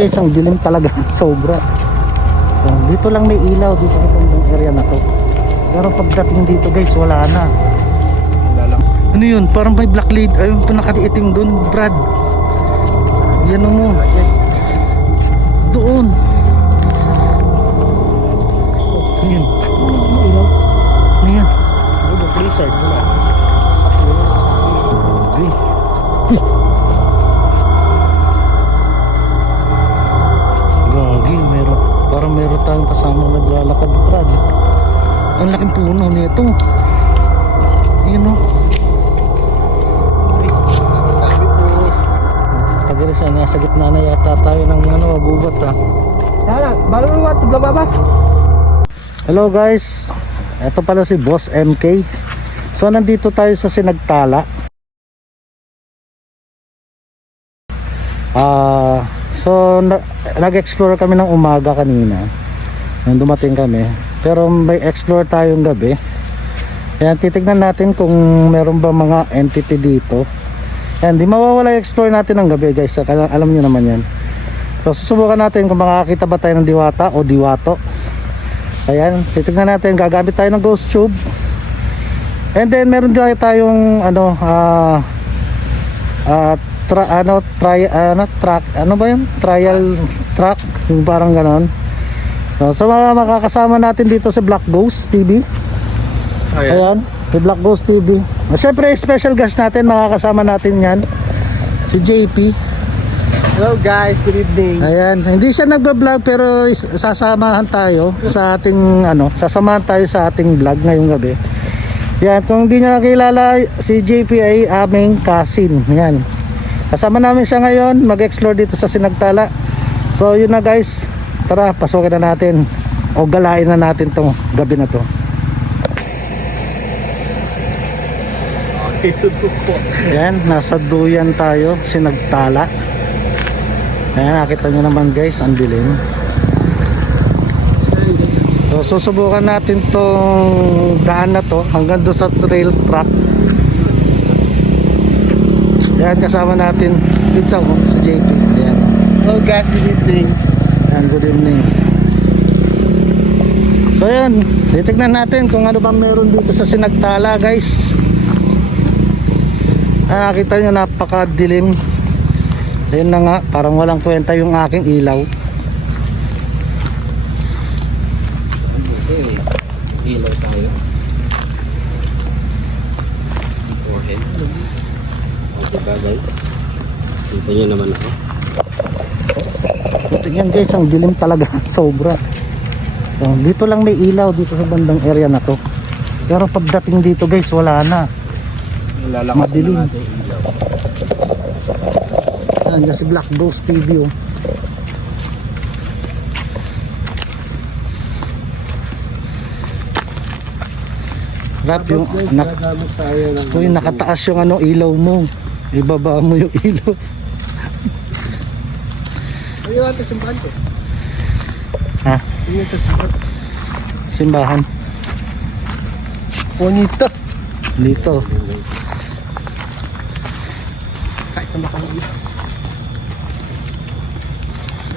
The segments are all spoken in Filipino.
guys, ang dilim talaga. Sobra. Dito lang may ilaw dito sa bandang area na to. Pero pagdating dito guys, wala na. Wala lang. Ano yun? Parang may black lid. Ayun po nakatiitim doon, Brad. Yan mo. Doon. Ano yun? Ano yan? Blizzard mo na. Gagi, meron. Parang meron tayong kasama naglalakad, Brad. Ang laking puno nito. Yun o. Kagalis na, nasa gitna na yata tayo ng abubat ha. Sana, maluluwat, lumabas. Hello guys, ito pala si Boss MK. So nandito tayo sa Sinagtala. Nag-explore kami ng umaga kanina nung dumating kami, pero may explore tayong gabi. Ayan, titignan natin kung meron ba mga entity dito. Ayan, di mawawala yung explore natin ng gabi guys, alam nyo naman yan. So susubukan natin kung makakita ba tayo ng diwata o diwato. Ayan, titignan natin, gagamit tayo ng ghost tube. And then meron din tayong trial track, yung parang ganon. So mga makakasama natin dito sa Black Ghost TV. Ayan, si Black Ghost TV. Siyempre special guest natin, makakasama natin yan, si JP. Hello guys, good evening. Ayan, hindi siya nagba-vlog pero sasamahan tayo sa ating sasamahan tayo sa ating vlog ngayong gabi. Yan, kung hindi niyo nakilala, si JP ay aming cousin. Yan. Kasama namin siya ngayon, mag-explore dito sa Sinagtala. So yun na guys, tara pasukin na natin o galain na natin tong gabi na to. Yan, nasa duyan tayo, Sinagtala. Ayan, nakita nyo naman guys, ang dilim. So susubukan natin tong daan na to hanggang doon sa trail track. Ayan, kasama natin dito sa JP. Ayan. Hello guys, good evening. Ayan, good evening. So ayan, titignan natin kung ano bang meron dito sa Sinagtala guys. Nakita nyo, napakadilim. Ayun na nga, parang walang kwenta yung aking ilaw. Ilaw tayo. Okay guys, kita nyo naman ako. Tingnan guys, ang dilim talaga. Sobra. So, dito lang may ilaw dito sa bandang area na to. Pero pagdating dito guys, wala na. Madilim. Nandiyan si Black Ghost TV oh. Rap yung nakataas yung ilaw mo. Ibaba mo yung ilaw. Ano yung ating simbahan ko? Ha? Ano yung ating simbahan? Simbahan. Bonito. Dito. Kahit sa makakaya.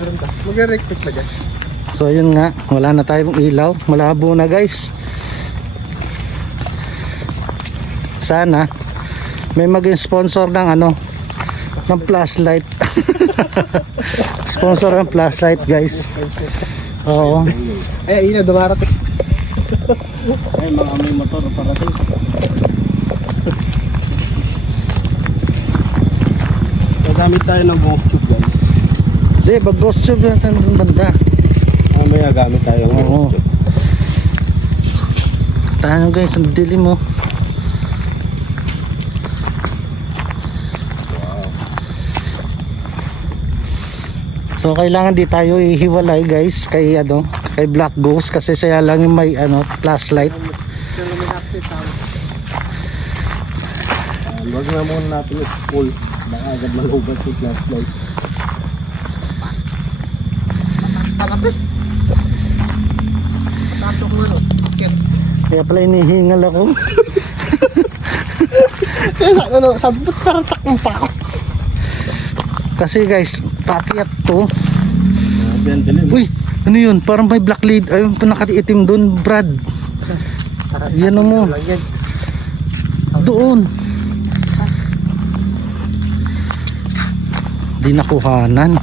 Meron ba? Mag-rectick na dyan. So yun nga, wala na tayong ilaw. Malabo na guys. Sana may maging sponsor ng ng flashlight. Sponsor ng flashlight guys. Oo. Ay, ayun na, dumarating. Ay, mga may motor parating. Nagamit tayo ng ghost tube guys. Hindi, bag-ghost tube natin ng banda. May nagamit tayo ng ghost tube. Tayo guys, ang dilim mo. So kailangan di tayo ihiwalay guys kay kay Black Ghost kasi siya lang yung may flashlight. Wag na muna natin i-pull. Baka agad malubat yung flashlight. Kaya pala inihingal ako. Sabi ba't parang sakong pa ako? Kasi guys, paakyat to. Grabe ang dilim. Uy, ano yun? Parang may black lid. Ayun, nakatiitim doon, Brad. Yan mo. Doon. Di nakuhanan.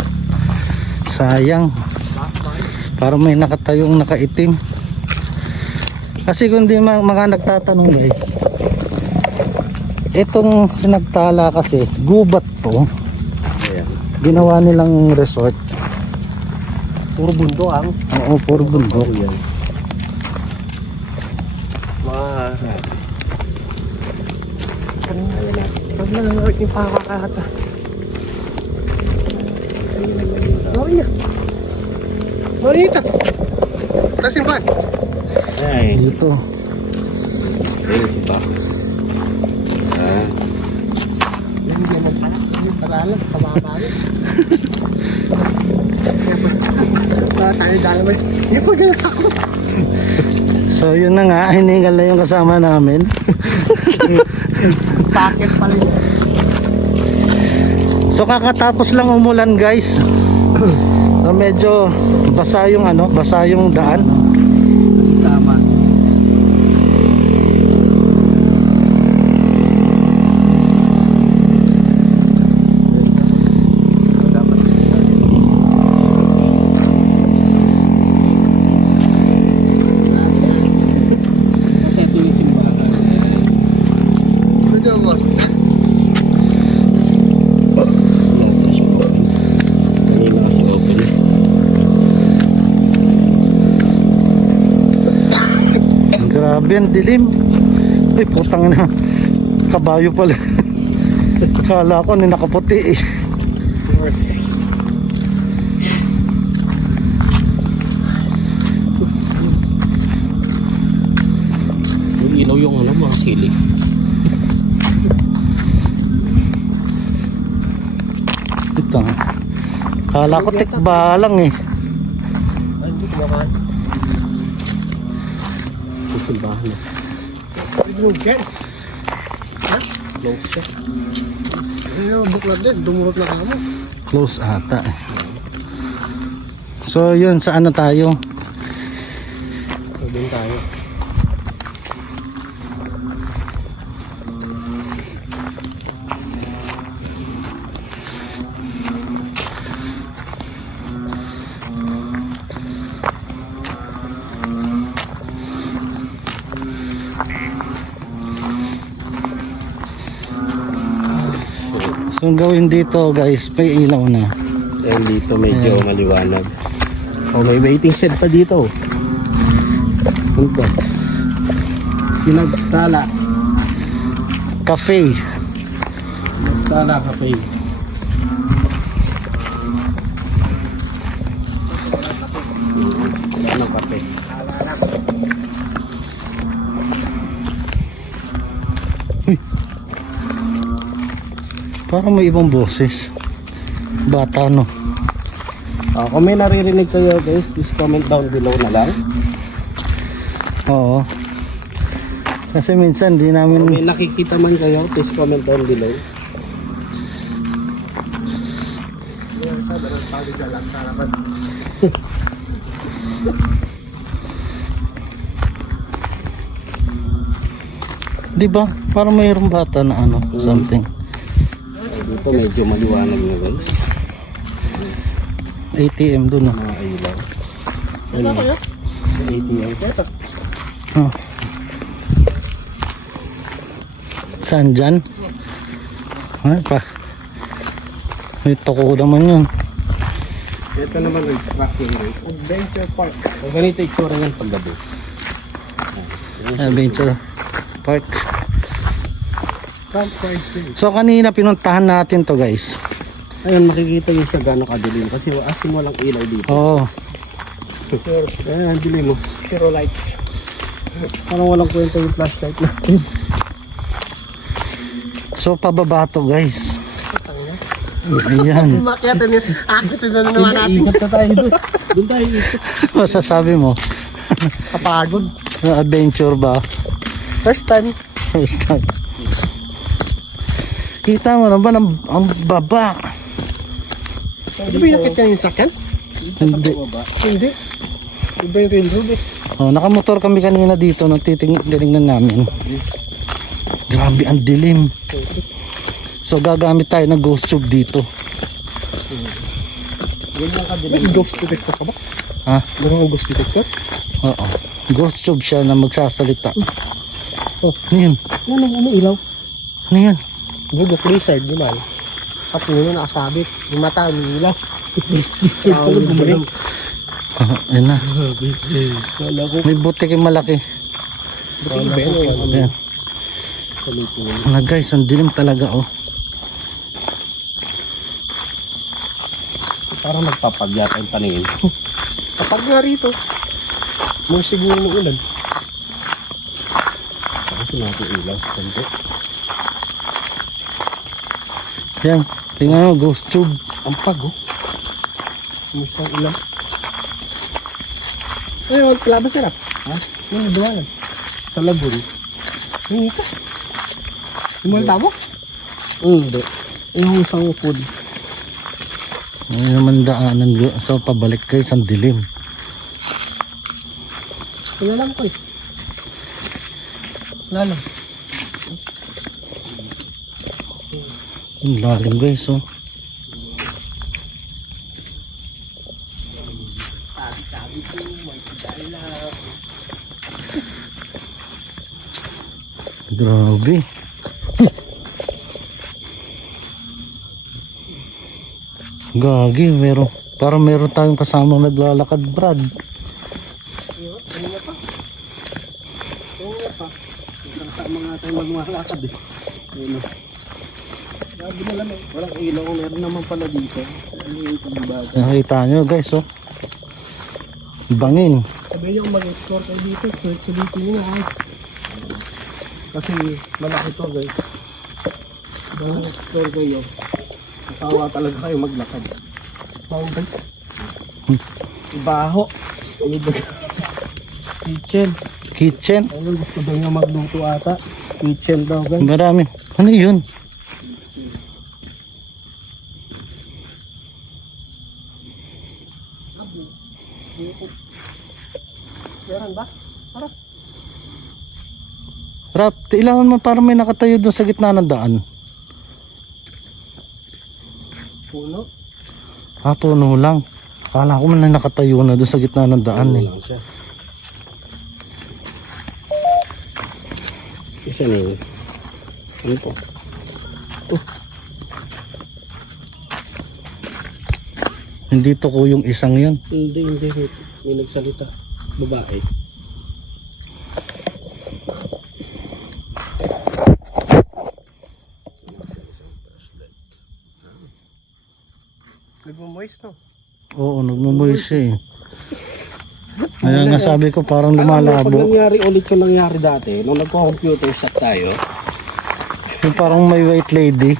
Sayang. Parang may nakatayong nakaitim. Kasi kung di mga nagtatanong guys, itong sinagtala kasi gubat to. Ayan. Ginawa nilang resort. Puro bundok ang. Oo, puro bundok. Yan. Mga... Pag nangangawit yung pakakahata. Marina! Marita! Tapos yung pan! Ay, Ito. ayun si ba? Ah. Yan yung nagpalas. Yung paralan. Kababalan. Tayo dalaman. Yung pagkala ako. So yun na nga, hiningal na yung kasama namin. Packet pala yun. So kakatapos lang umulan guys. So medyo basa yung basa yung daan. Sama. Grabe ang dilim. Ay putang na. Kabayo pala. Akala ko nakaputi eh. Yung ilaw yung mga sili. Ito. Akala ko tikba lang eh. Ay, hindi ko naman. Susulbahan na. Bugyan. Ha? Close siya. Ayun, buklat din. Dumurot na kamo. Close ata eh. So yun, saan na tayo? So, doon tayo. So ang gawin dito guys, may ilaw na. Ayan dito medyo maliwanag. Oh, may waiting shed pa dito. Punto. Sinagtala. Cafe. Sinagtala cafe. Wala ng kape. Parang may ibang boses. Bata no. Kung may naririnig kayo guys, please comment down below na lang. Oo. Kasi minsan di Kung may namin nakikita man kayo, please comment down below. di ba? Parang mayroong bata na something. Dito medyo maliwanag na guys. ATM dun no. Mga ilaw. Ano? ATM. Oh. Saan dyan? Ay pa. May toko naman yun. Ito naman yung tracking rate. Adventure Park. O ganito itsura yan paggabi. Adventure Park. Camp Park. So kanina pinuntahan natin to guys. Ayun, makikita nyo siya gano'ng kadilim. Kasi asin walang ilaw dito. Oo. Ayan, ang dilim mo. Zero light. Parang walang kwenta yung flashlight natin. So pababa to guys. Ayan. Makiatan niya. Akitin na naman natin. Ikot na tayo doon. Doon tayo ikot. Masasabi mo? Kapagod. Adventure ba? First time. First time. Kita mo naman ang baba. Di ba yung nakit ka yung sakyan? Hindi. Hindi. Iba yung railroad eh. Oh, nakamotor kami kanina dito nung titingnan namin. Grabe ang dilim. So gagamit tayo ng ghost tube dito. May ghost detector ka ba? Ha? Meron kang ghost detector? Oo. Ghost tube siya na magsasalita. Oh. Ano yun? Ano ilaw? Ano yan? Bugok lizard, di man. Sa puno nakasabit. Yung mata, yung ilaw. Tao yung bumalik. Ayun na. Wala ko. May butik yung malaki. Buti ba yun? Ayan. Na guys, ang dilim talaga oh. Parang nagpapagyata yung paningin. Kapag nga rito, may siguro ng ulan. Kasi natin ilaw. Konti. Yan. Tingnan mo, ghost tube. Ang pag oh. Kumusta ang ulan? Ay, palabas ka na. Ha? Yung naduwalan. Sa lagun. Hindi ka. Imalta mo? Hindi. Yung isang food. Ay naman daanan sa pabalik kayo sa dilim. Wala lang ko eh. Wala lang. Ang lalim guys oh. Grabe. Gagi, parang meron tayong kasamang naglalakad, Brad. Kanina pa. Kasama nga tayo magmalakad eh. Ayun o. Grabe na lang eh. Walang ilaw. Meron naman pala dito. Ano yung pagbaga? Nakita nyo guys oh. Bangin. Sabi niyo kung mag-explore kayo dito. Sulitin nyo na. Kasi malaki to guys. Kung mag-explore kayo, masawa talaga kayo maglakad. Mountain. Ibaho. Kitchen. Kitchen. Ayun, gusto daw niya magluto ata. Kitchen daw guys. Marami. Ano yun? Meron ba? Rap, ilawan mo parang may nakatayo doon sa gitna ng daan. Puno. Ah, puno lang. Kala ko man na nakatayo na doon sa gitna ng daan eh. Lang siya. Isa na yun. Ano po? Hindi to ko yung isang yun. Hindi. May nagsalita. Babae. Nagmo-moist no? Oo, nagmumuhay siya eh. Kaya nga sabi ko parang lumalabo. Pag nangyari ulit yung nangyari dati, nung nagko-computer shot tayo. Yung parang may white lady.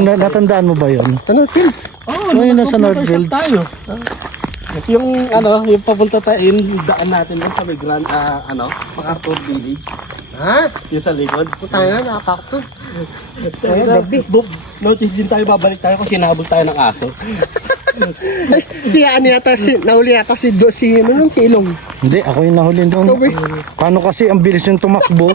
Natandaan mo ba yun? Sa Northfield? Oo, Ayun, nasa Northfield. tayo. Yung yung papunta tayo, yung daan natin doon sa may Grand, MacArthur Village. Ha? Yung sa likod. Puta nga, nakatakot. Notice din tayo, babalik tayo kasi nahabol tayo ng aso. Nahuli yata si Ilong. Hindi, ako yung nahuli doon. Paano kasi ang bilis yung tumakbo?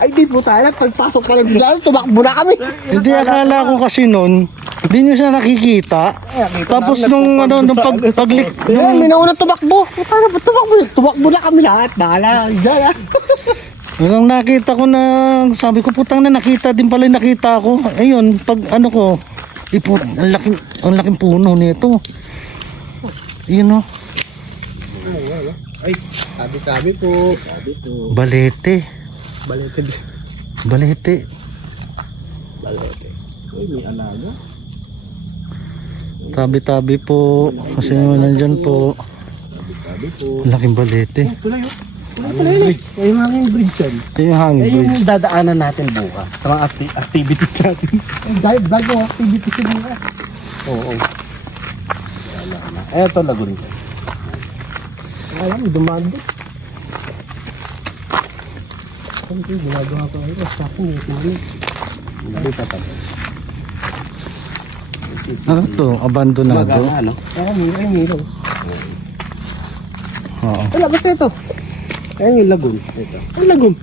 Ay, di po tayo. Pagpasok ka lang dyan, tumakbo na kami. Hindi, akala ko kasi noon, hindi nyo siya nakikita. Tapos nung paglik... Yan, may naunang tumakbo. Paano ba tumakbo? Tumakbo na kami lahat. Bahala. Diyan. Nung nakita ko na, sabi ko putang na nakita din pala yung nakita ko. Ayun, pag ano ko, ang laking puno nito. Yun o. Ay, tabi-tabi po. Tabi po. Balete. Balete. Balete. Balete. Uy, may alaga. Tabi-tabi po. Kasi nandyan po. Tabi po. Laking balete. Tuloy yun. Tuloy. Yung hanging bridge yan. Ito yung hanging bridge. Yung dadaanan natin bukas sa mga activities natin. Dahil bago activities yung bukas. Oo. Eto lagun ko. Alam, dumado. Kasi ginagawa ko ito. Sa akin, hindi pa tayo. Ano to? Abandonado? Ano? Oo, may ilaw. Oo. Wala, basta ito. Ayan yung lagoon. Ito. Ay, lagoon.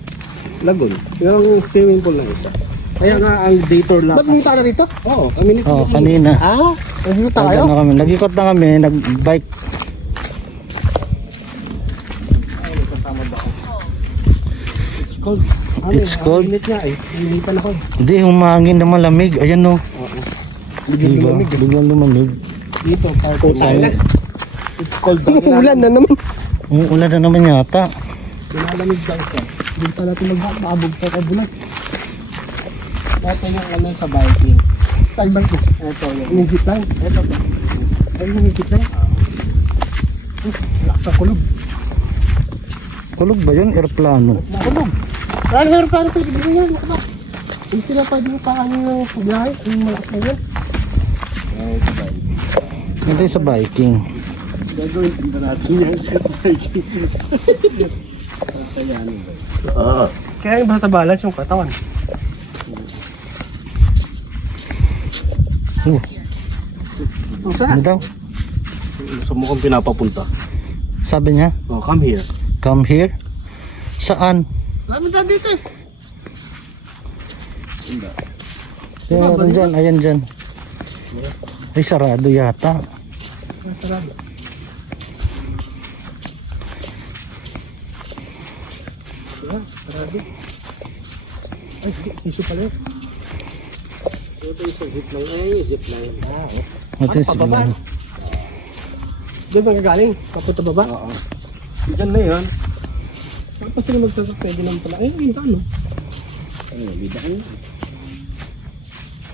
Lagoon. Yung swimming pool na isa. Kaya nga ang dator lang. Ba't pumunta na rito? Oo, kami nito. Oo, kanina. Ah, nandito tayo? Nag-ano kami, nag-ikot na kami, nag-bike. It's cold. It's cold. Init nga eh. Initan ako. Hindi, humangin na malamig. Ayan o. Oo. Diba? Biglang lumamig. Dito, parko tayo na. It's cold. Ulan na naman. Ulan na naman yata. Pinalamig daw siya. Doon pa natin mag-aabog pa ka bulat. Ito yung ano sa biking. Saan ba ito? Ito yung higit lang. Ito to. Ito yung higit lang. Lakas sa kulog. Kulog ba yun? Aeroplano. Kulog. Ano meron pa rin ito? Ibigay yan. Hindi sila pwede mo paano yung biyahe. Yung malakas na yun. Ito yung sa biking. Gagawin din natin yan sa biking. Kaya yung basta balance yung katawan. Ano daw? Sa mukhang pinapapunta. Sabi niya, Oh, come here. come here. Saan? Lami na dito eh. Yan, meron dyan. Ayan dyan. Ay, sarado yata. Sarado. Sarado. Ay, iso pala yun. Ito yung zipline. Ay, zipline. Ito yung pababa? signal. Diyan ba gagaling? Papunta baba? Oo. Diyan na yun. Tapos sila magsasapwede naman pala. Ay, yun ano? Ay, bidaan na.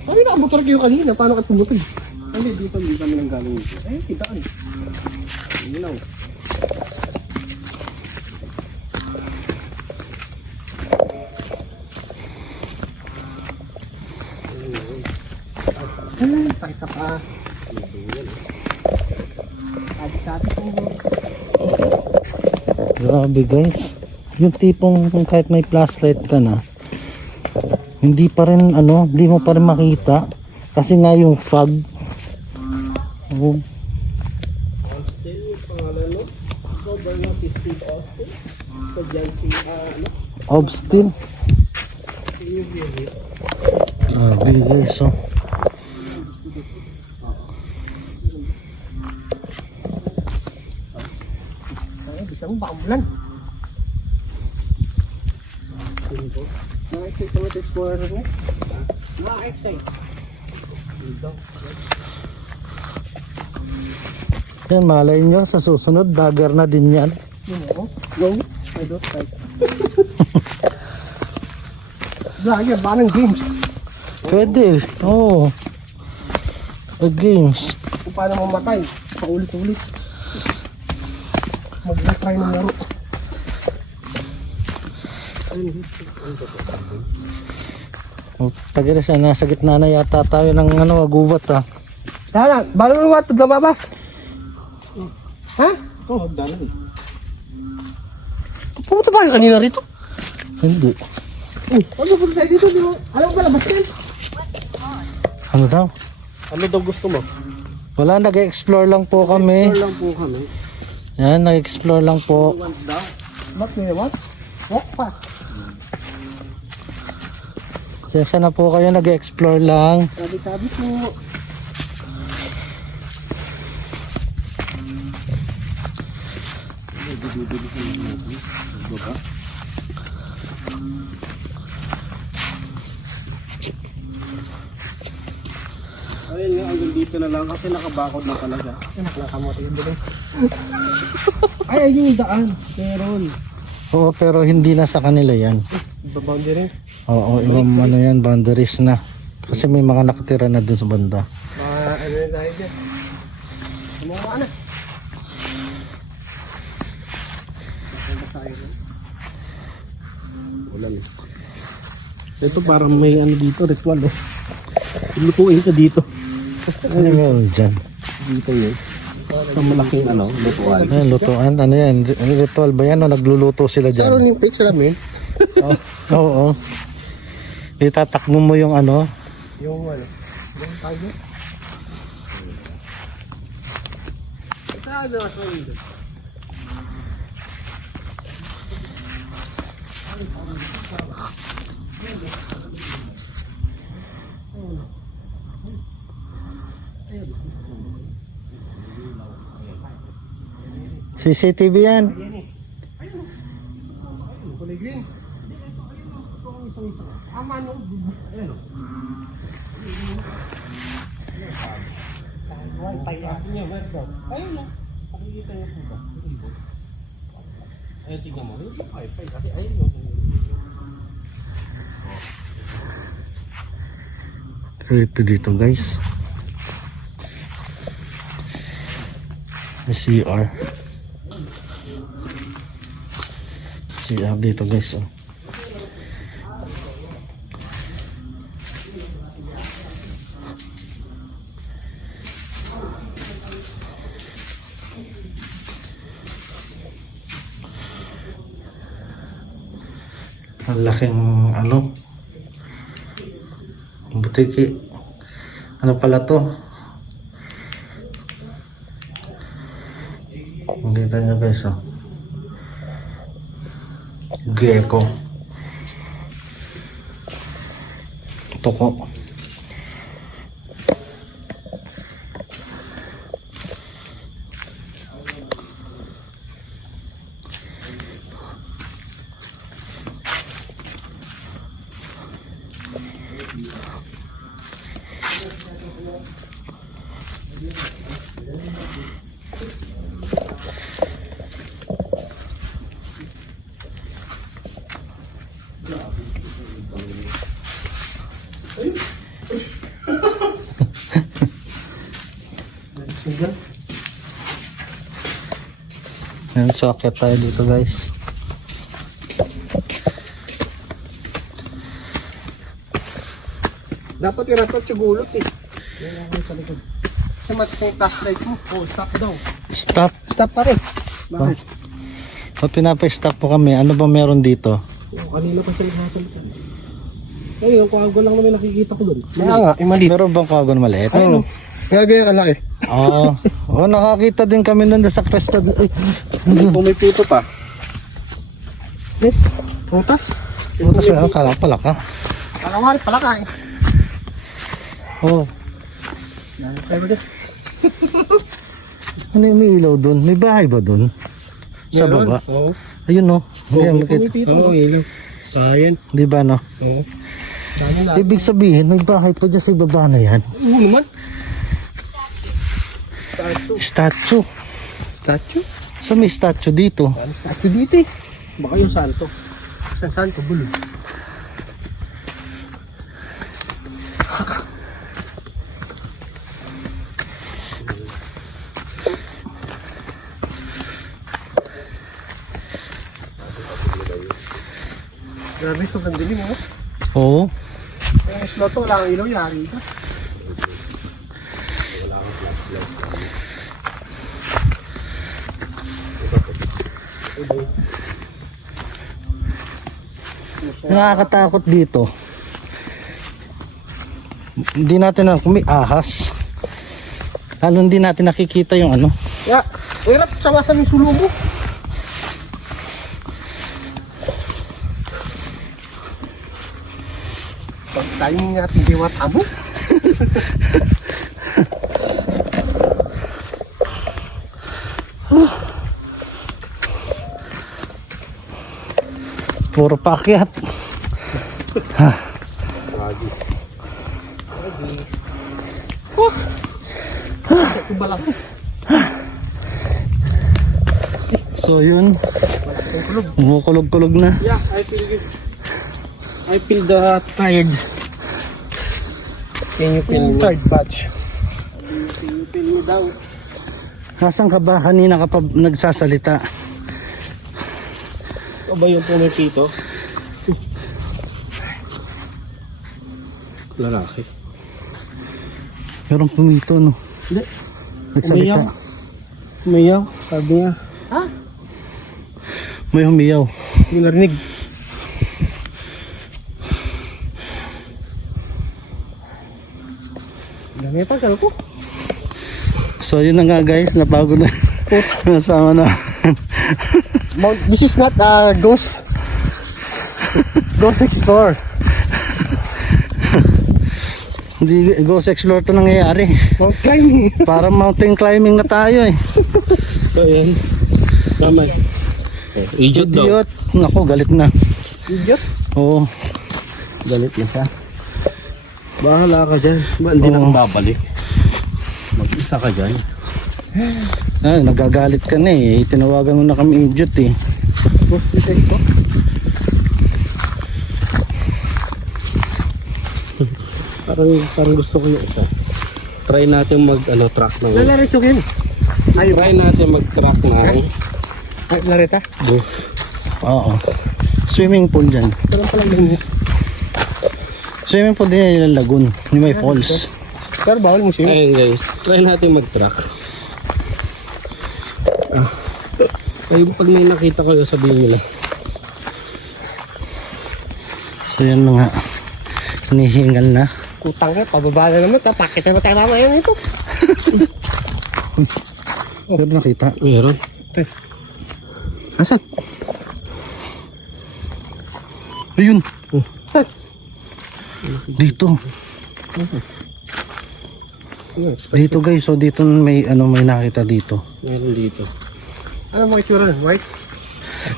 Ay, nakamotor kayo kanina. Paano ka tumutog? Hindi, dito hindi kami nang galing dito. Ay, bidaan. Yun lang. Ay, sakit ka pa. Grabe guys. Yung tipong kung kahit may flashlight ka na, hindi pa rin ano, hindi mo pa rin makita. Kasi nga yung fog. Oh. Austin yung pangalan no? Governor si Steve Austin. So dyan si ano? Obstin. Grabe guys. Oh. Ay, bisa mo baka bulan. Nakikita mo ito explorer niya? Nakaka-excite. Dito. Yan, malay nyo, sa susunod, dagger na din yan. Yun ako. Go. I don't like. Dagger, parang games. Pwede, oo. Oh. Games. Kung paano mamatay. Paulit-ulit. Mag-try ng laro. Oh, tagal siya, nasa gitna na yata tayo ng ano, gubat ah. Dala, bala mo wato lumabas. Ha? Oo, dala. Pumunta ba kayo kanina rito? Hindi. Ano ba tayo dito? Di mo? Alam mo ba labas yan? Ano daw? Ano daw gusto mo? Wala, nag-explore lang po kami. Explore lang po kami. Yan, nag-explore lang po. What daw? What may what? Walk fast. Sesa na po kayo, nag-explore lang. Sabi-sabi po. Ayun nga, hanggang dito na lang kasi nakabakod na talaga. Ay, naklakamot yung dulo. Ay, ayun yung daan. Meron. Oo, pero hindi na sa kanila yan. Boundary. Oo, ibang ano yan, boundaries na. Kasi may mga nakatira na dun sa banda. Ano yun tayo dyan? Sumuha na. Ulan. Ito parang may ano dito, ritual oh. Lutuin ka dito. Ano meron dyan? Dito yun. Sa malaking ano, lutuan. Ano, lutuan? Ano yan? Ritual ba yan o nagluluto sila Sa dyan? Olympics alam yun? Oo. Itatakbo mo yung ano. Yung ano, yung tayo. Ano, sorry. CCTV yan. Kulay green. Tama no. Ayan o. Ayun o. Pakikita niyo po ba? Ayun, tignan mo. Kasi ayun o. Ito dito guys. CR. CR dito guys. Oh. Ang laking ano butiki. Ano pala to? Kita nyo guys oh. Gecko. Toko. Yan, so akyat tayo dito guys. Dapat iratot sa gulot eh. Yan ako sa likod. Kasi match na yung flashlight mo. Oh, stop daw. Stop. Stop pa rin. Bakit? Pag pinapa-stop po kami, ano ba meron dito? Oh, kanina pa siya nagsasalita. Ayun, yung kago lang naman nakikita ko doon. Kaya nga, mali. Meron bang kagon maliit? Ayun. Kaya ganyan kalaki. Oo. Oh, nakakita din kami nun sa cresta. Ay, Kung may pito pa. Eh, putas. putas na. Kala pala ka. Kalawari pala ka eh. Oh. Pero din. Ano yung may ilaw dun? May bahay ba dun? Sa Meron? baba? Oo. Ayun no. Ayan, Kung makita. may pito. Oo, ilaw. Sayan. Di ba no? Oo. Sayan lang. Ibig sabihin, may bahay pa dyan sa ibaba na yan. Oo naman. Statue. Statue. Statue? So may statue dito. Ano statue dito eh? Baka yung santo. Sa santo, bulog. Grabe, sobrang dilim mo. Oo. Yung slot to, wala kang ilaw, yari ka. Nakakatakot dito. Hindi natin alam kung may ahas. Lalo hindi natin nakikita yung ano. Ya, hirap sawasan yung sulubo. Pag tayo nga ating diwat abo. Puro paakyat. Kubalang. So yun, kumukulog-kulog na. Yeah, I feel good. I feel the tired. Can you feel me? Tired batch. Can you feel me daw? Nasaan ka ba? Kanina ka pa nagsasalita. O ba yung pumipito? Lalaki. Meron pumito no. Hindi. Nagsalita. Umiyaw. Sabi niya. Ha? May humiyaw. Hindi narinig. Dami pa, ko. So yun na nga guys, napagod na. Nasama na. This is not Ghost. Ghost Explore. Hindi ghost explore to nangyayari. Mount climbing. Parang mountain climbing na tayo eh. So yan. Tama. Idiot daw. Idiot. Nako, galit na. Idiot? Oo. Galit na siya. Bahala ka dyan. Hindi na Oo. babalik. Mag-isa ka dyan. Ah, nagagalit ka na eh. Tinawagan mo na kami idiot eh. Ghost detector. Parang gusto ko yung isa. Try natin track ng... Nalarito yun. Try natin mag-track ng... Ay, narita? Oo. Swimming pool dyan. Parang palang ganyan. Swimming pool din yung lagoon. Yung may falls. Pero bawal mo siya. Ayun guys, try natin mag-track. Kayo pag may nakita kayo sabihin nila. So yan na nga. Hinihingal na. Kutang ka, pababa na naman. Pakita mo tayo mamaya nito. Pero nakita. Meron. Asan? Ayun. Dito. Dito guys, so dito may may nakita dito. Meron dito. Ano mga itsura? White?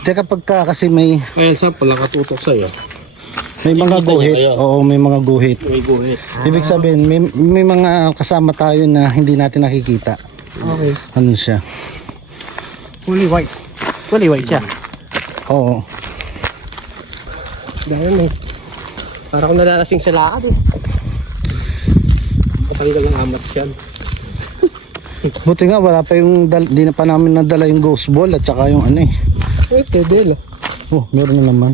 Teka pagka kasi may Ayan sa pala katutok sa'yo. mga Nakikita guhit. niya kayo? Oo, may mga guhit. May guhit. Ibig sabihin may mga kasama tayo na hindi natin nakikita. Okay. Ano siya? Fully white. Fully white siya. Oo. Dahil parang kung nalalasing sa lakad eh. Patanggal ng amat siya. Buti nga wala pa yung di na pa namin nadala yung ghost ball at saka yung ano eh. Ay, pwede lang. Oh, meron na naman.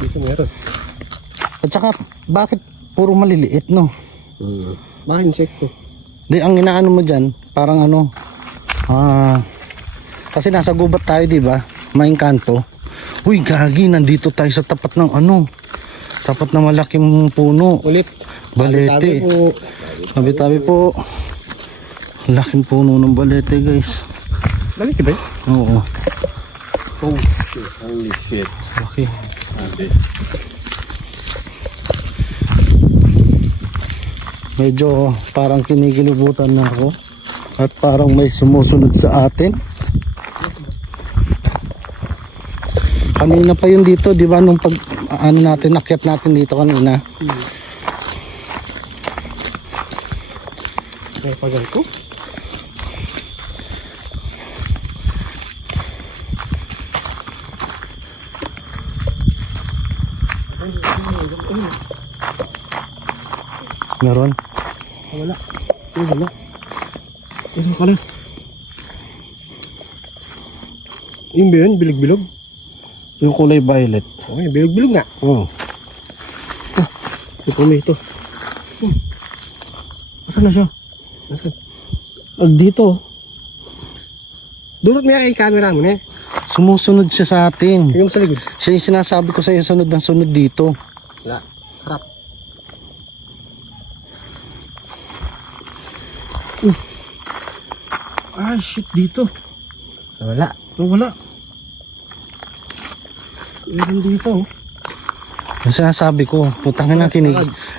Dito meron. At saka bakit puro maliliit no? Bakit insekto? Di ang inaano mo diyan, parang kasi nasa gubat tayo, di ba? May kanto. Uy, gagi, nandito tayo sa tapat ng tapat ng malaking puno. Ulit. Balete. Tabi-tabi po. Laking puno ng balete, guys. Balete ba? Oo. Oh, shit. Holy shit. Okay. Medyo parang kinikilibutan na ako. At parang may sumusunod sa atin. Kanina pa yun dito, di ba? Nung akyat natin dito kanina. May pagal ko? Meron? Wala. Wala. Ito pala. Yung ba yun? Bilig-bilog? Yung kulay violet. Okay, bilog-bilog nga. Oo. Ito may ito. Asan na siya? Asan? Dito. Durot mo yung camera mo na eh. Sumusunod siya sa atin. Tingnan mo sa likod. Siya yung sinasabi ko sa iyo, sunod ng sunod dito. Wala. Harap. Ah, shit dito. Wala. Wala. Meron dito. Yung sinasabi ko, putangin na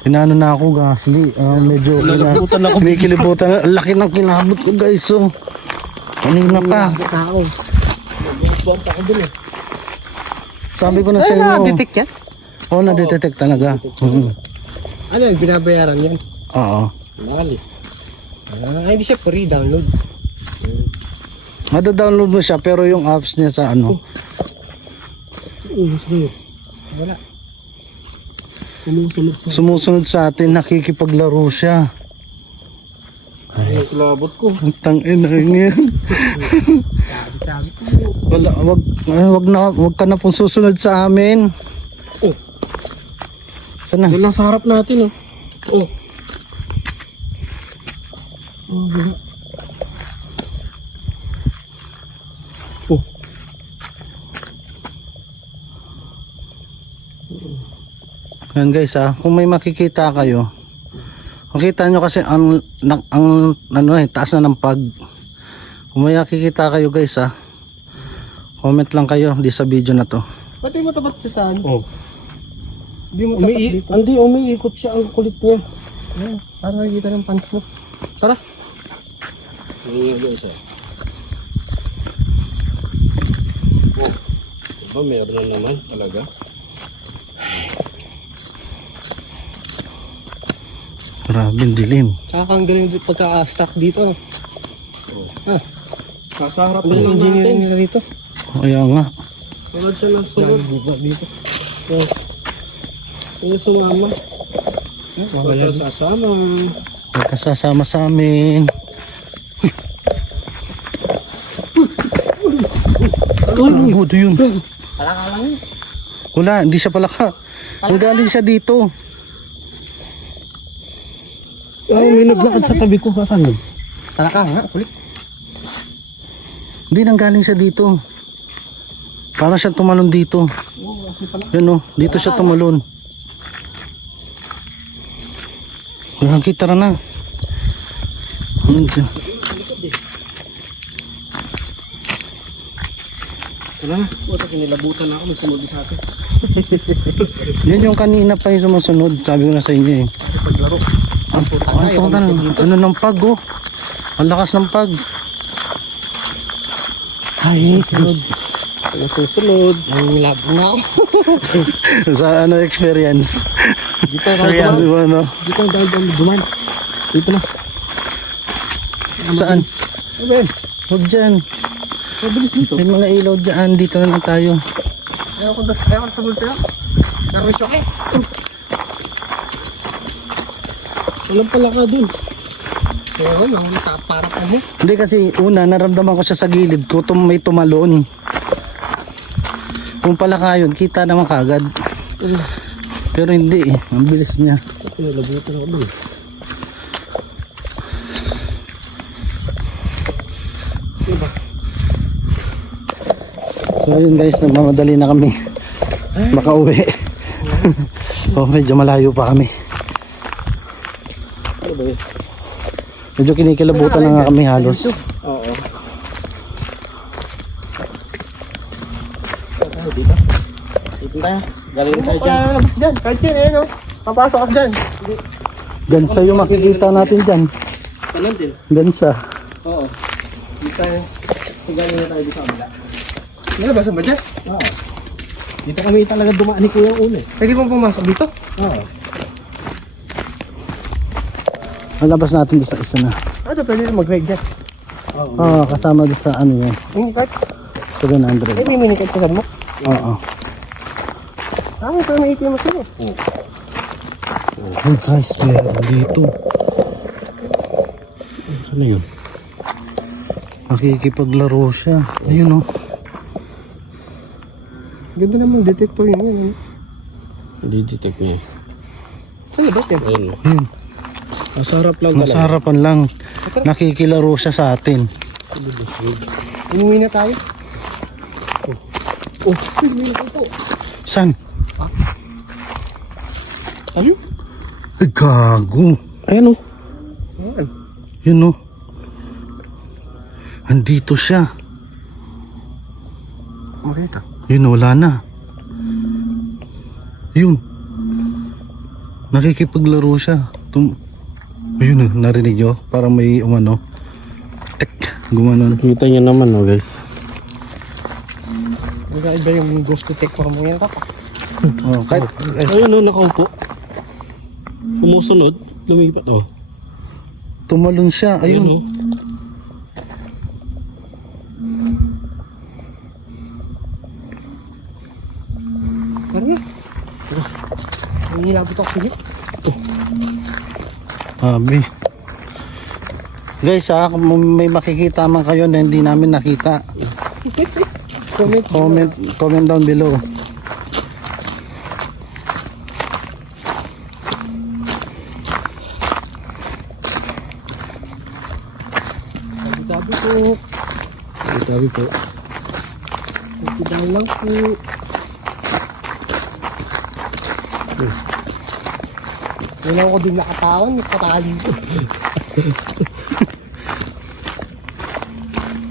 inaano na ako, Gasly. Medyo kinikilibutan. Laki ng kinabot ko, guys. So, kanina pa. Tao. Mag-bump ako dun eh. Sabi ko na sa Ay, inyo. na-detect yan? Oo, na-detect talaga. Ano yung binabayaran yan? Oo. Mali. Hindi siya free download. Mada-download mo siya, pero yung apps niya sa ano. Wala. Sumusunod sa atin, nakikipaglaro siya. Ay, kulabot ko. Ang tangin na yan. Sabi ko. Wala, wag ka na pong susunod sa amin. Oh. Sana? Doon lang sa harap natin oh. Oh. Oh, wala. Oh. Yan guys kung may makikita kayo, makita nyo kasi ang taas na ng pag. Kung may nakikita kayo guys comment lang kayo di sa video na to. Pati mo tapat siya saan? Oh. Hindi mo tapat dito. Hindi, umiikot siya. Ang kulit niya. Ayan, para nakikita ng pants mo. Tara. Ngayon guys Oh. Diba meron na naman talaga. Grabe dilim. Saka ang galing pagka-stack dito. No? Ah, Sa harap ang galing engineering nila dito. Kaya nga. Sunod siya ng sunod. Dito. Oh. Yung sumama. Wala sasama. Magkasasama sa amin. Ano yun? Palaka lang yun. Wala, hindi siya palaka. Nanggaling siya dito. May naglakad sa tabi ko. Kasan yun? Palaka nga, kulit. Hindi, nanggaling siya dito. Para siya tumalon dito. Yun dito siya tumalon. Nakakita na. Tara na. Puta, kinilabutan na ako. May sumuli sa akin. Yun yung kanina pa yung sumusunod. Sabi ko na sa inyo Paglaro. Ano ng pag Ang lakas ng pag. Ay, sunod. Ang susunod. Ang labo na ako. Sa experience. Dito Kaya ang di ba Dito ang dahil duman. Dito na. Saan? Ben, Huwag dyan. mabilis dito. May mga ilaw dyan. Dito na lang tayo. Ayaw ko sa multi lang. Pero may shock eh. Walang pala ka dun. Kaya ako, para ka mo. Hindi kasi una naramdaman ko siya sa gilid ko may tumalon. Kung pala ka yun, kita naman kagad. Pero hindi ang bilis niya. Kinilabutan ako dun. So yun guys, nagmamadali na kami. Makauwi. Medyo malayo pa kami. Ano ba yun? Medyo kinikilabutan na nga kami halos. Oo. Dito tayo. Galing tayo dyan. Kahit yun eh, no? Papasok ka dyan. Gansa yung makikita natin dyan. Kanan din. Gansa. Oo. Dito tayo. Galing na tayo dito sa kabila. Nalabasan ba dyan? Oo. Dito kami talaga dumaan ni Kuya una eh. Pwede bang pumasok dito? Oo. Malabas natin doon sa isa na. Ano, pwede na mag-ride dyan. Oo, kasama doon sa ano yan. Minikart? 700. May minikart sa mo? Oo. Ito may itim mo sila. Oh guys, meron dito. Ano yun? Nakikipaglaro siya. Ayun Ganda naman detector yun. Hindi detect niya. Ano ba yan? Ayun. Ayun. Nasa harap lang Nasa harapan lang. Nakikilaro siya sa atin. Inuwi na tayo. Oh, inuwi na tayo. San? Ano? Ay, gago. Ayan o. Yun andito siya. Makita. Yun wala na. Yun. Nakikipaglaro siya. Ayun narinig nyo? Parang may umano. Tek. Gumanon. Kita niyo naman guys. Magkaiba yung ghost detector mo yan, Papa. Oh, kahit, Ayun nakaupo. Sumusunod. Lumipat tumalon siya. Ayun. Ano yan? Ang hinabot ako sige. Sabi. Guys kung may makikita man kayo na hindi namin nakita, comment down below. Sabi ko. Sabi po. Magkidang lang po. Ngayon ako din nakatawan, patali ko.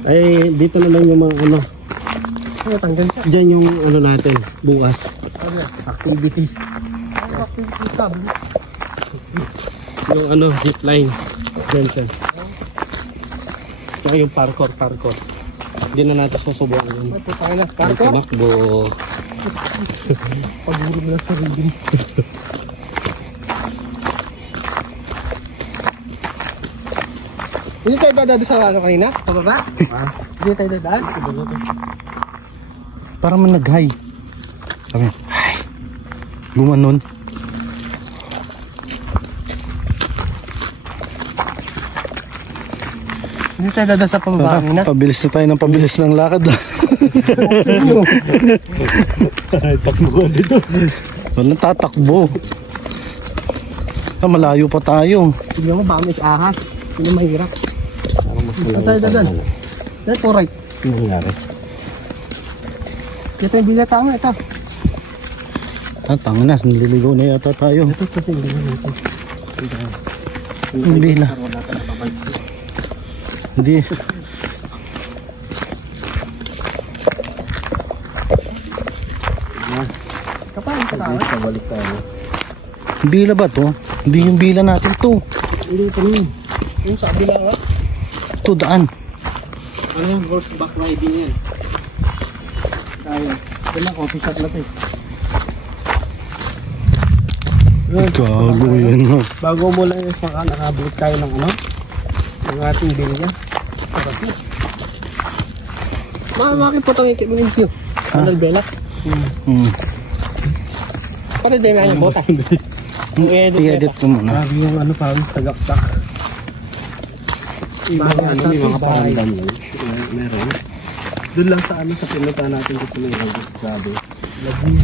Ay, dito naman yung mga ano. Ano, tanggal siya. Diyan yung ano natin, bukas. Activities. Yung ano, zipline. Diyan siya. Saka yung parkour. Hindi na natin susubukan yun. Ay, puta ka na. Parkour? Tumakbo. Paguro mo lang sa rin. Hindi tayo dadaan sa ano kanina? Sa baba? Hindi tayo dadaan? Para man nag-hi. Sabi, hi. Gumanon. Hindi tayo dadaan sa pababa kanina? Pabilis na tayo ng pabilis ng lakad. Takbo ko dito. Walang tatakbo. Malayo pa tayo. Tignan mo, baka may ahas. Hindi mahirap. Parang mas Saan tayo dadaan? Left or right? Ano nangyari? Ito yung bilat tama ito. Tanga na, nililigo na yata tayo. Ito kasi yung bilat ito. Hindi na. Hindi. Kapain ka tayo? Balik tayo. Bila ba to? Hindi yung bila natin to. Hindi ito nun. Yung sa kabila nga. Ito daan. Ano yung horseback riding yan? Tayo. Ito lang, coffee shop na ito eh. Gago yun. Bago mo lang yung saka nakabalik tayo ng ano? Ng ating bilya. Sarap yun. Bakit po itong ikip mo yung queue? Ano belak? Paano din na yung bota? I-edit ko muna. Grabe yung ano pa, tagaktak. May mga parandam yun. Meron. Doon lang sa ano sa pinunta natin dito may grabe. Grabe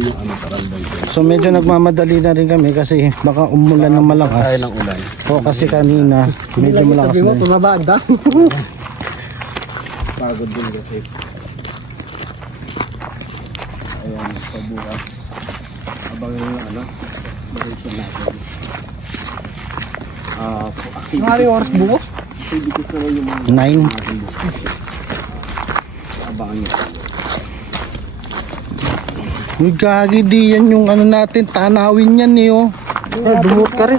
yung ano parandam yun. So medyo nagmamadali na rin kami kasi baka umulan ng malakas. Tayo ng ulan. O kasi kanina medyo malakas Sabi mo, na. tumabaan daw. Pagod din kasi. Ayan, pabukas. Abangan yung ano, duration natin. Mari oras buo? Activities naman yung mga 9. natin bukas. Abangan nyo. Uy, gagi di yan yung ano natin, tanawin yan eh oh. Dumot ka rin.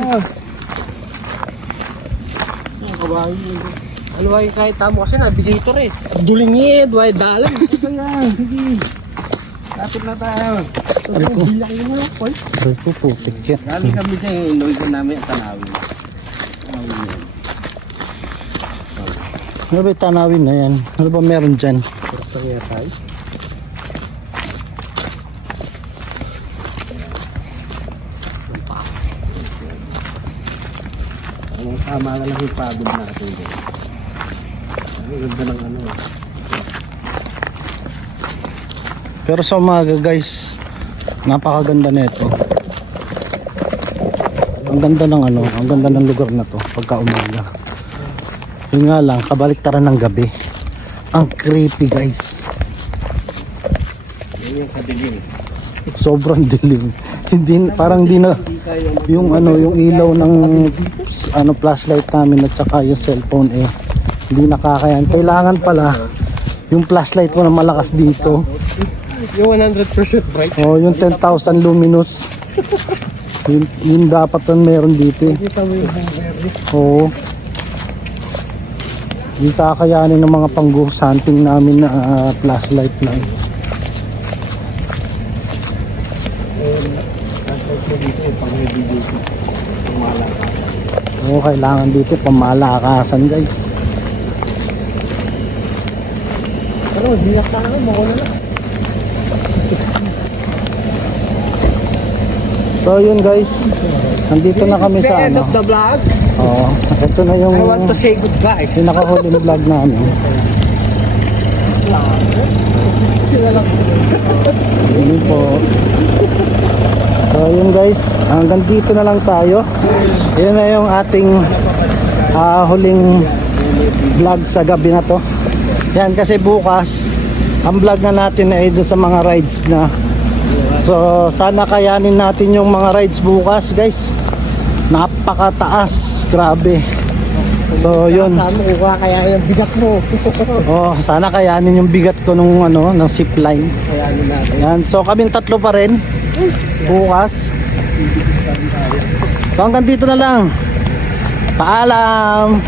Ano ba yung kahit tamo kasi navigator eh. Dulingid, why dalang. Ayan, sige. Lapit na tayo. Bilang mo lang, Paul. Ay po, putik yan. Galing kami dyan, inuwi ko namin ang tanawin. Tanawin yun. Ano ba yung tanawin na yan? Ano ba meron dyan? Kaya tayo. Ang tama na lang yung pagod natin dyan. Ang ganda ng ano. Pero sa umaga guys, napakaganda nito. Ang ganda ng ano, ang ganda ng lugar na to pagka umaga. Yun nga lang, kabaliktaran ng gabi. Ang creepy guys. Yun yung kadilim. Sobrang dilim. Hindi parang di na yung ano, yung ilaw ng ano flashlight namin at saka yung cellphone eh hindi nakakayan. Kailangan pala yung flashlight mo na malakas dito. Yung 100% bright. Oh, yung 10,000 luminous. Yun dapat ang meron dito. Kita mo yung verde. Oo. Yung kakayanin ng mga pang-ghost hunting namin na flashlight lang. Flashlight mo dito yung pang heavy duty. Pang malakas. Oo, kailangan dito pamalakasan guys. Pero biyak ka naman, mawala na. So yun guys, nandito na kami sa end ano. of the vlog. Oo, ito na yung I want to say goodbye. pinakahuling vlog namin. Sila lang. Yun po. So yun guys, hanggang dito na lang tayo. Yun na yung ating huling vlog sa gabi na to. Yan kasi bukas ang vlog na natin ay doon sa mga rides na. So sana kayanin natin yung mga rides bukas guys. Napakataas, grabe. So yun. Saan mo kukuha kaya yung bigat mo? Oh, sana kayanin yung bigat ko nung ano, ng zip line. Kayanin natin. Yan, so kaming tatlo pa rin. Bukas. So hanggang dito na lang. Paalam.